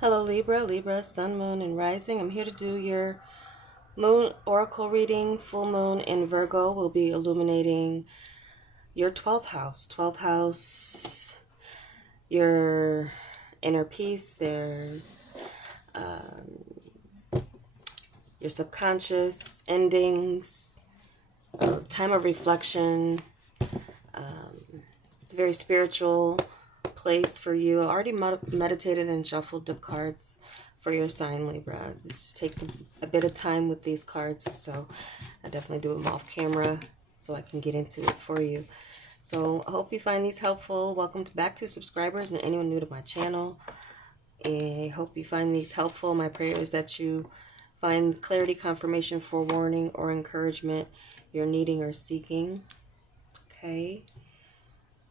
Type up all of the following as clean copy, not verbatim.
Hello Libra, Sun, Moon, and Rising. I'm here to do your Moon Oracle reading. Full Moon in Virgo will be illuminating your 12th house. 12th house, your inner peace. There's your subconscious, endings, time of reflection. It's a very spiritual place for you. I already meditated and shuffled the cards for your sign, Libra. This takes a bit of time with these cards, so I definitely do them off camera so I can get into it for you. So I hope you find these helpful. Welcome back to subscribers and anyone new to my channel. I hope you find these helpful. My prayer is that you find clarity, confirmation, forewarning, or encouragement you're needing or seeking. Okay.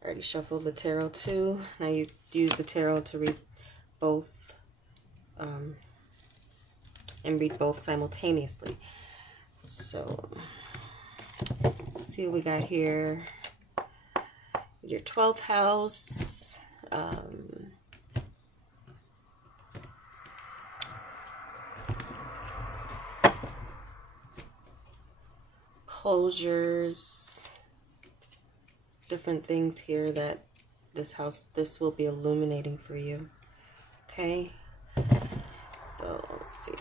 I already shuffled the tarot too. Now you use the tarot to read both and read both simultaneously. So let's see what we got here. Your 12th house. Closures. Different things here that this will be illuminating for you. Okay, so let's see.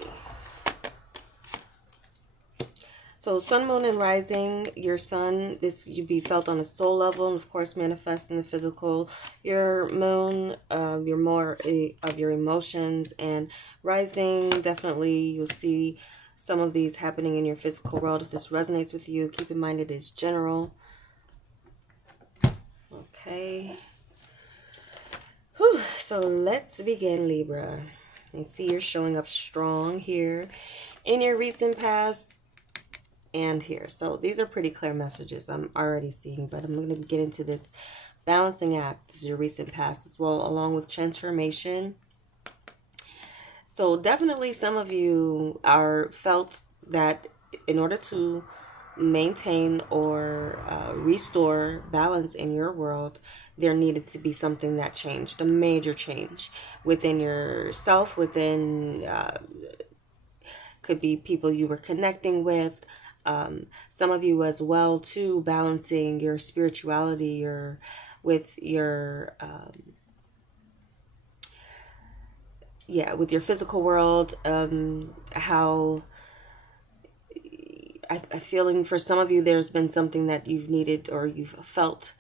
So Sun, Moon, and Rising, your Sun, this you be felt on a soul level, and of course manifest in the physical. Your Moon, you're more of your emotions, and Rising, definitely you'll see some of these happening in your physical world. If this resonates with you, keep in mind it is general. Okay. Whew. So let's begin, Libra. You see you're showing up strong here in your recent past and here. So these are pretty clear messages I'm already seeing, but I'm going to get into this balancing act. This is your recent past as well, along with transformation. So definitely some of you are felt that in order to maintain or restore balance in your world, there needed to be something that changed, a major change within yourself, within could be people you were connecting with, some of you as well too, balancing your spirituality or with your with your physical world. How I feeling for some of you, there's been something that you've needed or you've felt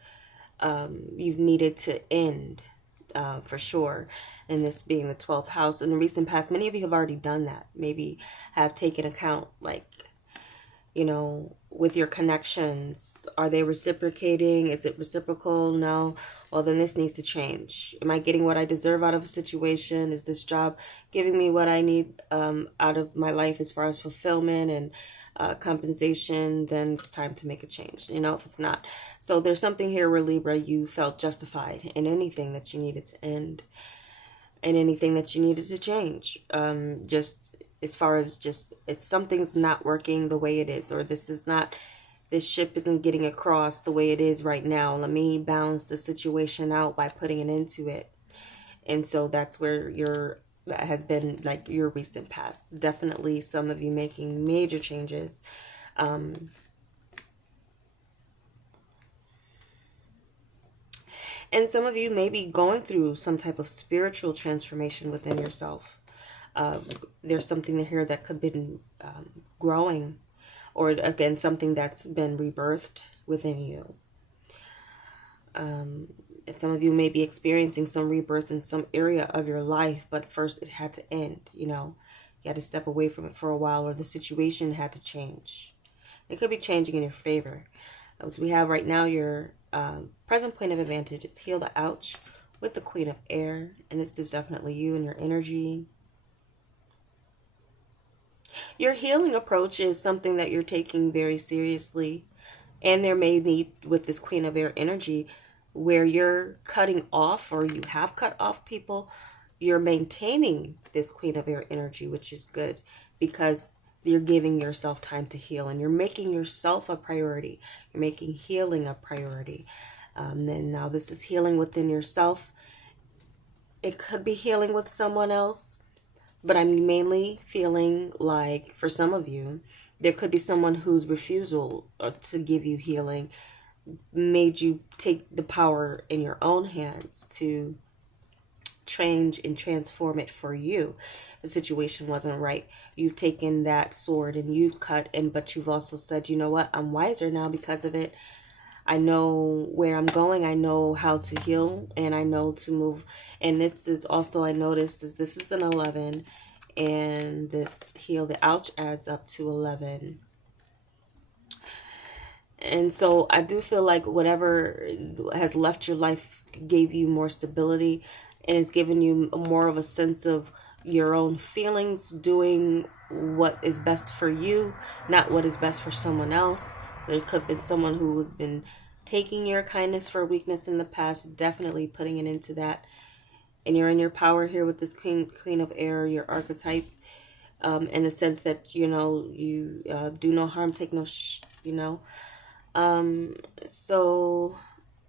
you've needed to end for sure. And this being the 12th house in the recent past, many of you have already done that. Maybe have taken account, like, you know, with your connections. Are they reciprocating? Is it reciprocal? No. Well, then this needs to change. Am I getting what I deserve out of a situation? Is this job giving me what I need out of my life as far as fulfillment and compensation? Then it's time to make a change. You know, if it's not. So there's something here where Libra, you felt justified in anything that you needed to end and anything that you needed to change. Just as far as just, it's something's not working the way it is, or this ship isn't getting across the way it is right now. Let me balance the situation out by putting an end to it. And so that's where has been like your recent past. Definitely some of you making major changes. And some of you may be going through some type of spiritual transformation within yourself. There's something here that could have been growing, or again, something that's been rebirthed within you. And some of you may be experiencing some rebirth in some area of your life, but first it had to end, you know. You had to step away from it for a while, or the situation had to change. It could be changing in your favor. As we have right now, your present point of advantage is Heal the Ouch with the Queen of Air, and this is definitely you and your energy. Your healing approach is something that you're taking very seriously, and there may be, with this Queen of Air energy, where you're cutting off, or you have cut off people. You're maintaining this Queen of Air energy, which is good, because you're giving yourself time to heal, and you're making yourself a priority. You're making healing a priority. And now this is healing within yourself. It could be healing with someone else, but I'm mainly feeling like for some of you, there could be someone whose refusal to give you healing made you take the power in your own hands to change and transform it for you. The situation wasn't right. You've taken that sword and you've cut, and but you've also said, you know what, I'm wiser now because of it. I know where I'm going. I know how to heal, and I know to move. And this is also, I noticed, is this is an 11, and this heal, the ouch adds up to 11. And so I do feel like whatever has left your life gave you more stability, and it's given you more of a sense of your own feelings, doing what is best for you, not what is best for someone else. There could have been someone who had been taking your kindness for weakness in the past, definitely putting it into that. And you're in your power here with this Queen of Air, your archetype, in the sense that, you know, you do no harm, take no so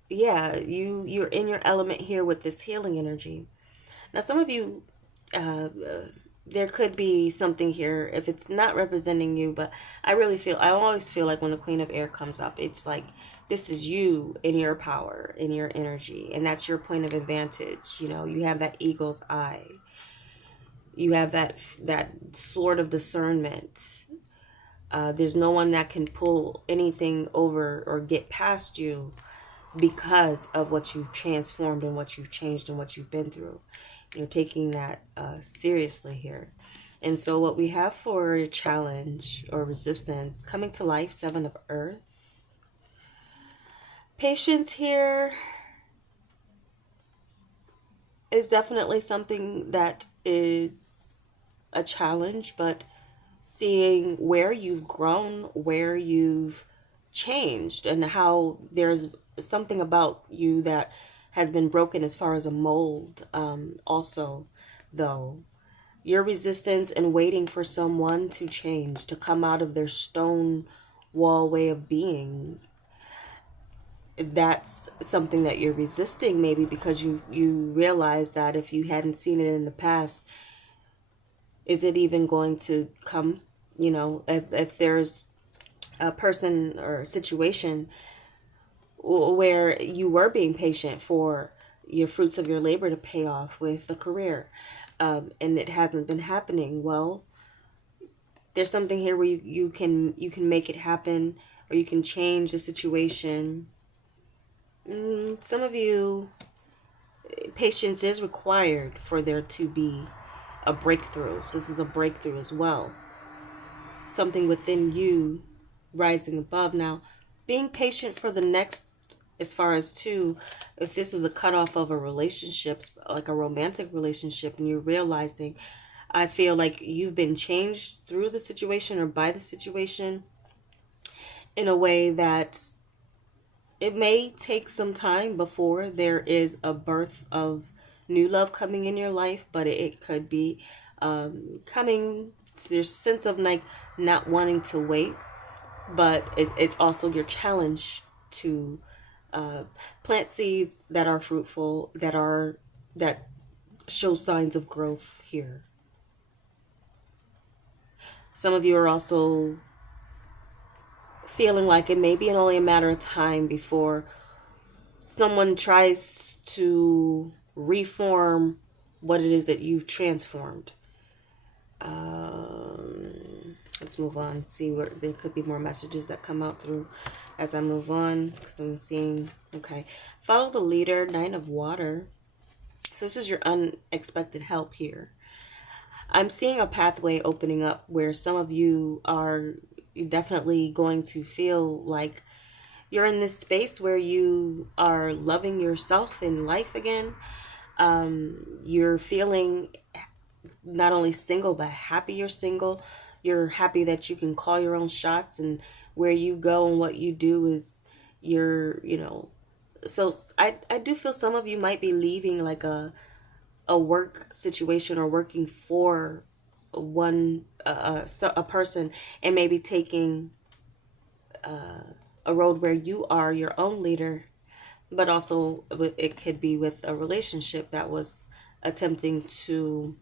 yeah, you're in your element here with this healing energy. Now, some of you, there could be something here if it's not representing you, but I always feel like when the Queen of Air comes up, it's like this is you in your power, in your energy, and that's your point of advantage. You know, you have that eagle's eye. You have that sword of discernment. There's no one that can pull anything over or get past you because of what you've transformed and what you've changed and what you've been through. You're taking that seriously here. And so what we have for challenge or resistance, coming to life, 7 of Earth. Patience here is definitely something that is a challenge, but seeing where you've grown, where you've changed, and how there's something about you that has been broken as far as a mold. Also, though, your resistance and waiting for someone to change, to come out of their stone wall way of being, that's something that you're resisting, maybe because you realize that if you hadn't seen it in the past, is it even going to come? You know, if there's a person or a situation where you were being patient for your fruits of your labor to pay off with a career, and it hasn't been happening, well, there's something here where you can make it happen, or you can change the situation. Some of you, patience is required for there to be a breakthrough. So this is a breakthrough as well. Something within you rising above. Now, being patient for the next, as far as two, if this was a cutoff of a relationship, like a romantic relationship, and you're realizing, I feel like you've been changed through the situation or by the situation in a way that it may take some time before there is a birth of new love coming in your life, but it could be coming. There's a sense of like not wanting to wait, but it's also your challenge to plant seeds that are fruitful, that show signs of growth here. Some of you are also feeling like it may be only a matter of time before someone tries to reform what it is that you've transformed. Let's move on, see where there could be more messages that come out through as I move on, because I'm seeing, okay, follow the leader, 9 of Water. So this is your unexpected help here. I'm seeing a pathway opening up where some of you are definitely going to feel like you're in this space where you are loving yourself in life again. You're feeling not only single, but happy you're single. You're happy that you can call your own shots, and where you go and what you do is so I do feel some of you might be leaving like a work situation or working for a person, and maybe taking a road where you are your own leader, but also it could be with a relationship that was attempting to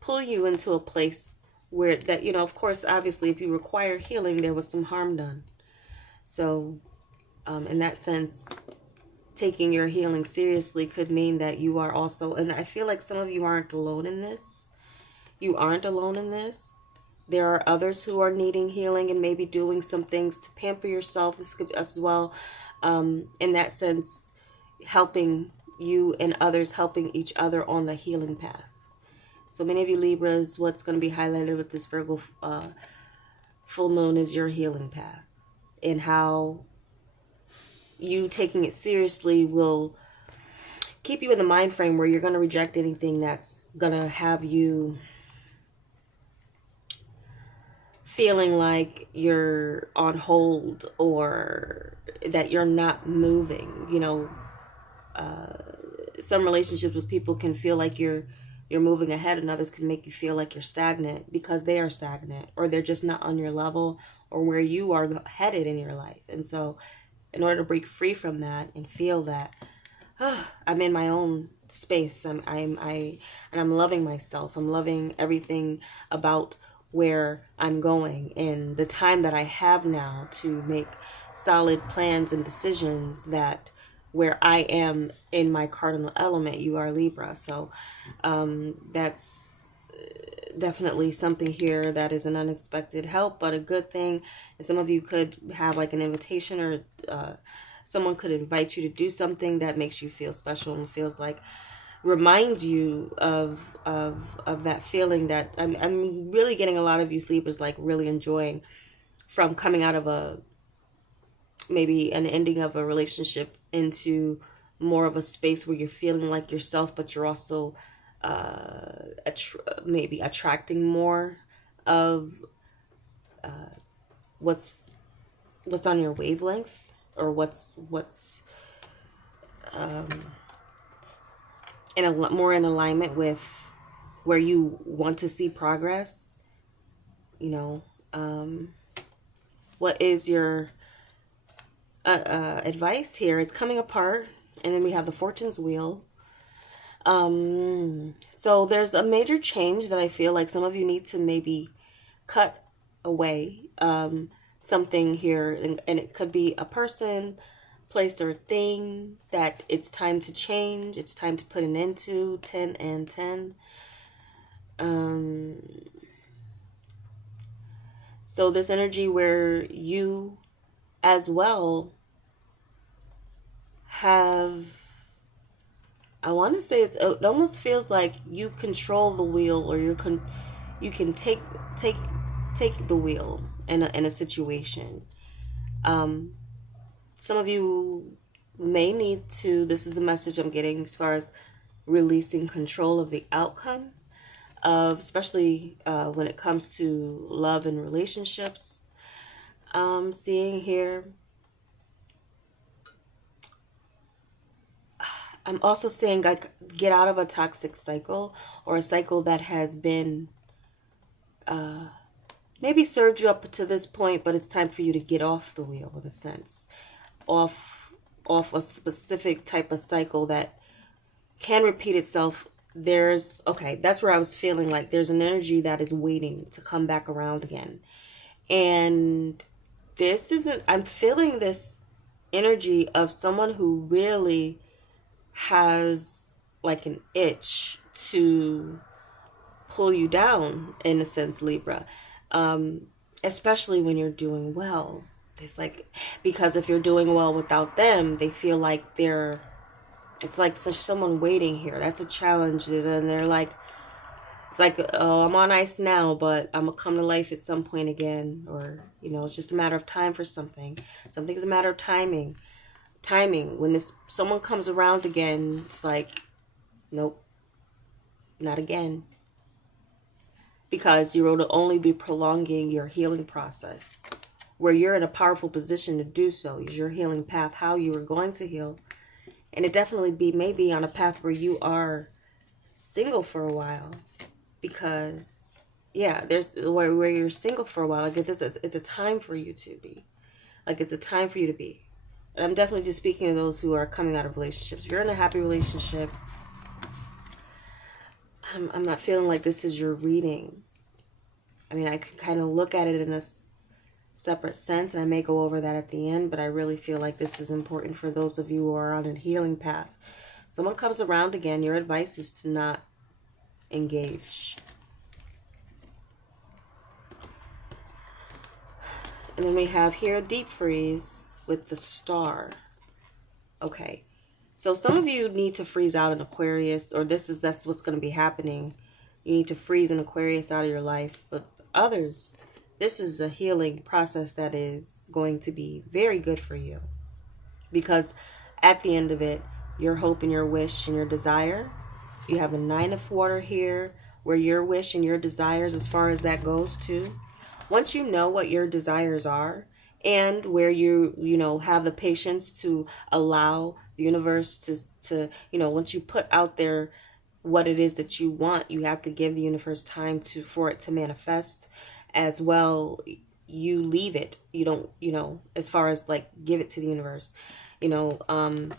pull you into a place where that, of course, obviously, if you require healing, there was some harm done. So, in that sense, taking your healing seriously could mean that you are also, and I feel like some of you aren't alone in this. You aren't alone in this. There are others who are needing healing and maybe doing some things to pamper yourself. This could as well, in that sense, helping you and others, helping each other on the healing path. So many of you Libras, what's going to be highlighted with this Virgo full moon is your healing path, and how you taking it seriously will keep you in the mind frame where you're going to reject anything that's going to have you feeling like you're on hold or that you're not moving. Some relationships with people can feel like you're moving ahead, and others can make you feel like you're stagnant because they are stagnant, or they're just not on your level or where you are headed in your life. And so in order to break free from that and feel that, I'm in my own space, and I'm loving myself. I'm loving everything about where I'm going and the time that I have now to make solid plans and decisions that where I am in my cardinal element. You are Libra. So that's definitely something here that is an unexpected help, but a good thing. And some of you could have like an invitation, or someone could invite you to do something that makes you feel special and feels like remind you of that feeling that I'm really getting a lot of you Libras like really enjoying from coming out of maybe an ending of a relationship into more of a space where you're feeling like yourself, but you're also maybe attracting more of what's on your wavelength, or what's more in alignment with where you want to see progress. What is your advice here? It's coming apart, and then we have the Fortune's Wheel. So there's a major change that I feel like some of you need to maybe cut away something here, and it could be a person, place, or thing that it's time to change. It's time to put an end to. 10 and 10. So this energy where you as well have, I want to say it almost feels like you control the wheel, or you can take the wheel in a situation. Some of you may need to, this is a message I'm getting as far as releasing control of the outcome of, especially when it comes to love and relationships. Seeing here, I'm also saying like get out of a toxic cycle, or a cycle that has been maybe served you up to this point, but it's time for you to get off the wheel, in a sense, off a specific type of cycle that can repeat itself. That's where I was feeling like there's an energy that is waiting to come back around again. And I'm feeling this energy of someone who really has like an itch to pull you down, in a sense, Libra. Especially when you're doing well. It's like, because if you're doing well without them, they feel like it's like there's someone waiting here. That's a challenge. And they're like, it's like, oh, I'm on ice now, but I'm going to come to life at some point again. Or, it's just a matter of time for something. Something is a matter of timing. When someone comes around again, it's like, nope, not again. Because you will only be prolonging your healing process, where you're in a powerful position to do so. Is your healing path how you are going to heal. And it definitely maybe on a path where you are single for a while. Because, yeah, there's where you're single for a while. Like it's a time for you to be. Like it's a time for you to be. And I'm definitely just speaking to those who are coming out of relationships. If you're in a happy relationship, I'm not feeling like this is your reading. I mean, I could kind of look at it in a separate sense, and I may go over that at the end, but I really feel like this is important for those of you who are on a healing path. Someone comes around again, your advice is to not engage. And then we have here deep freeze with the star. Okay, so some of you need to freeze out an Aquarius, or that's what's going to be happening. You need to freeze an Aquarius out of your life. But others, this is a healing process that is going to be very good for you. Because at the end of it, your hope and your wish and your desire, you have the 9 of water here, where your wish and your desires, as far as that goes too. Once you know what your desires are, and where you have the patience to allow the universe to once you put out there what it is that you want, you have to give the universe time for it to manifest as well. You leave it. You don't, as far as like give it to the universe, and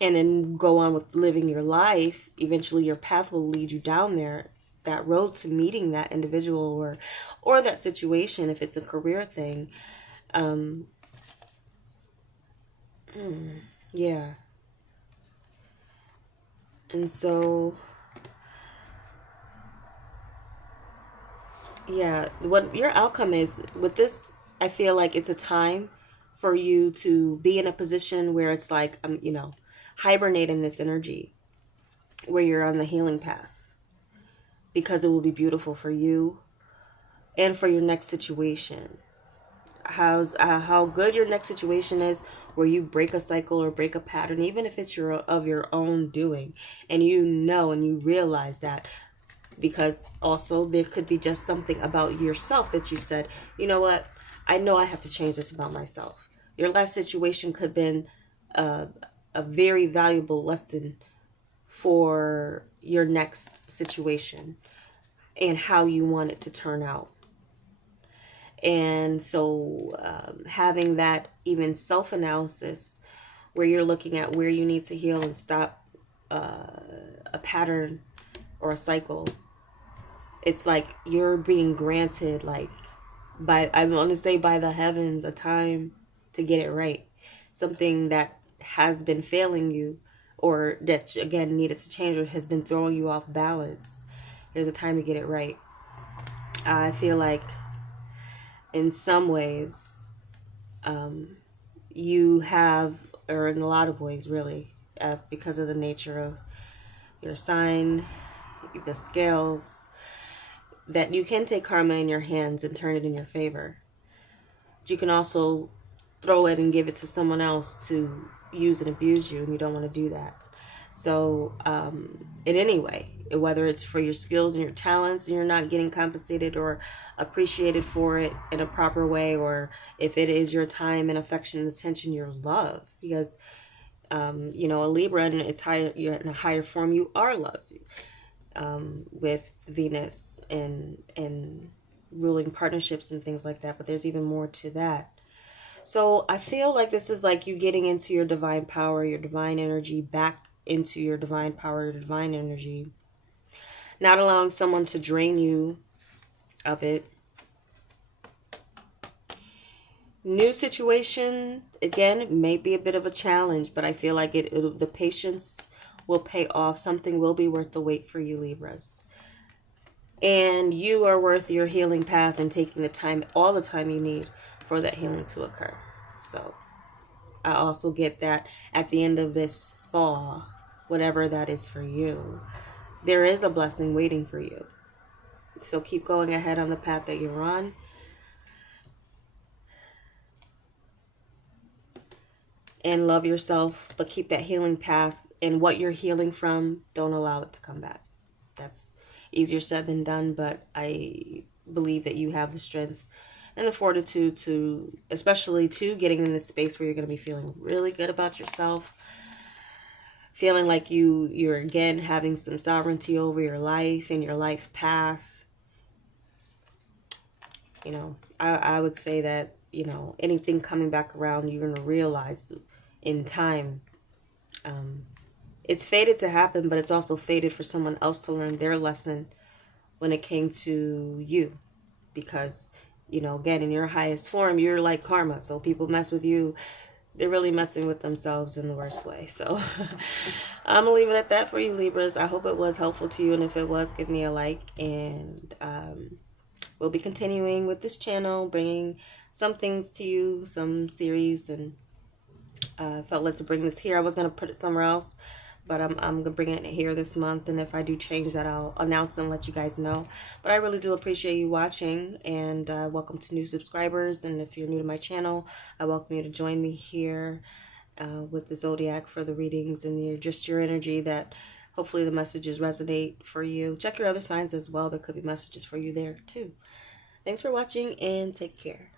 then go on with living your life. Eventually your path will lead you down that road to meeting that individual or that situation, if it's a career thing. Yeah. And so, yeah, what your outcome is with this, I feel like it's a time for you to be in a position where it's like, hibernate in this energy, where you're on the healing path, because it will be beautiful for you and for your next situation. How good your next situation is, where you break a cycle or break a pattern, even if it's of your own doing, and and you realize that. Because also there could be just something about yourself that you said, you know what, I know I have to change this about myself. Your last situation could have been a very valuable lesson for your next situation and how you want it to turn out. And so having that even self-analysis, where you're looking at where you need to heal and stop a pattern or a cycle, it's like you're being granted, like, I want to say by the heavens, a time to get it right. Something that has been failing you, or that again needed to change, or has been throwing you off balance. There's a time to get it right. I feel like in some ways, you have, or in a lot of ways really, because of the nature of your sign, the scales, that you can take karma in your hands and turn it in your favor. But you can also throw it and give it to someone else to use and abuse you, and you don't want to do that. So in any way, whether it's for your skills and your talents and you're not getting compensated or appreciated for it in a proper way, or if it is your time and affection and attention, your love, because a Libra in its you're in a higher form, you are loved, with Venus and ruling partnerships and things like that. But there's even more to that. So I feel like this is like you getting into your divine power, your divine energy, back into your divine power, your divine energy, not allowing someone to drain you of it. New situation, again, may be a bit of a challenge, but I feel like the patience will pay off. Something will be worth the wait for you, Libras. And you are worth your healing path and taking the time, all the time you need for that healing to occur. So I also get that at the end of this thaw, whatever that is for you, there is a blessing waiting for you. So keep going ahead on the path that you're on. And love yourself, but keep that healing path. And what you're healing from, don't allow it to come back. That's easier said than done, but I believe that you have the strength and the fortitude to, especially to getting in this space where you're going to be feeling really good about yourself, feeling like you're again having some sovereignty over your life and your life path. I would say that, anything coming back around, you're going to realize in time, it's fated to happen, but it's also fated for someone else to learn their lesson when it came to you. Because, you know, again, in your highest form, you're like karma. So people mess with you, they're really messing with themselves in the worst way. So I'm gonna leave it at that for you, Libras. I hope it was helpful to you, and if it was, give me a like. And we'll be continuing with this channel, bringing some things to you, some series, and felt led to bring this here. I was gonna put it somewhere else, but I'm gonna bring it here this month, and if I do change that, I'll announce and let you guys know. But I really do appreciate you watching, and welcome to new subscribers. And if you're new to my channel, I welcome you to join me here with the zodiac for the readings and your energy. That hopefully the messages resonate for you. Check your other signs as well. There could be messages for you there too. Thanks for watching, and take care.